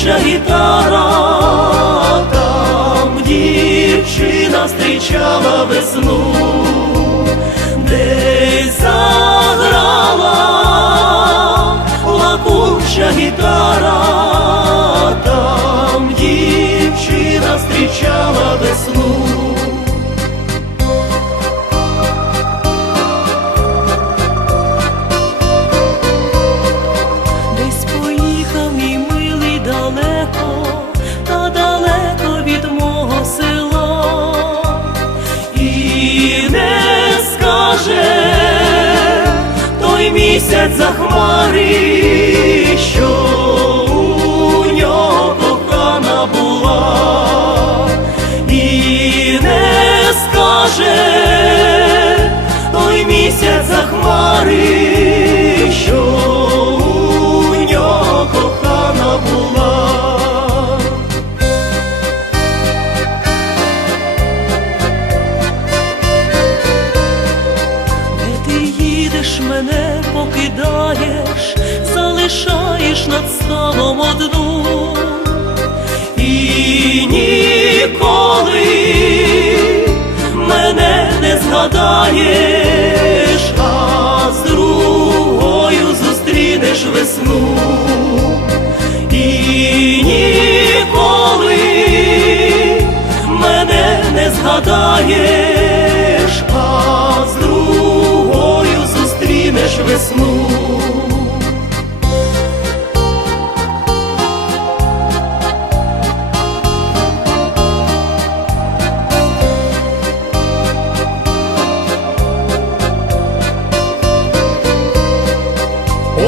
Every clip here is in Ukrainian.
плакуча гітара, там дівчина зустрічала весну, місяць за хмари, що у нього кохана була, і не скаже той місяць за хмари, покидаєш, залишаєш над столом одну. І ніколи мене не згадаєш, а з другою зустрінеш весну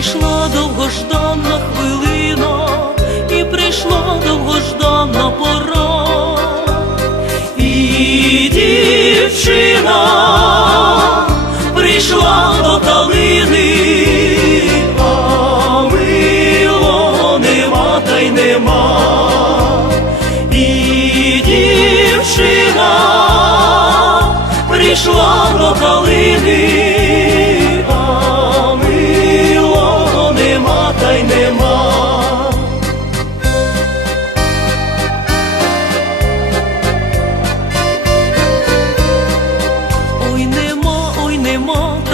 ось прийшла довгожданна хвилина, і прийшла довгожданна пора, і дівчина прийшла до калини, а милого нема та й нема,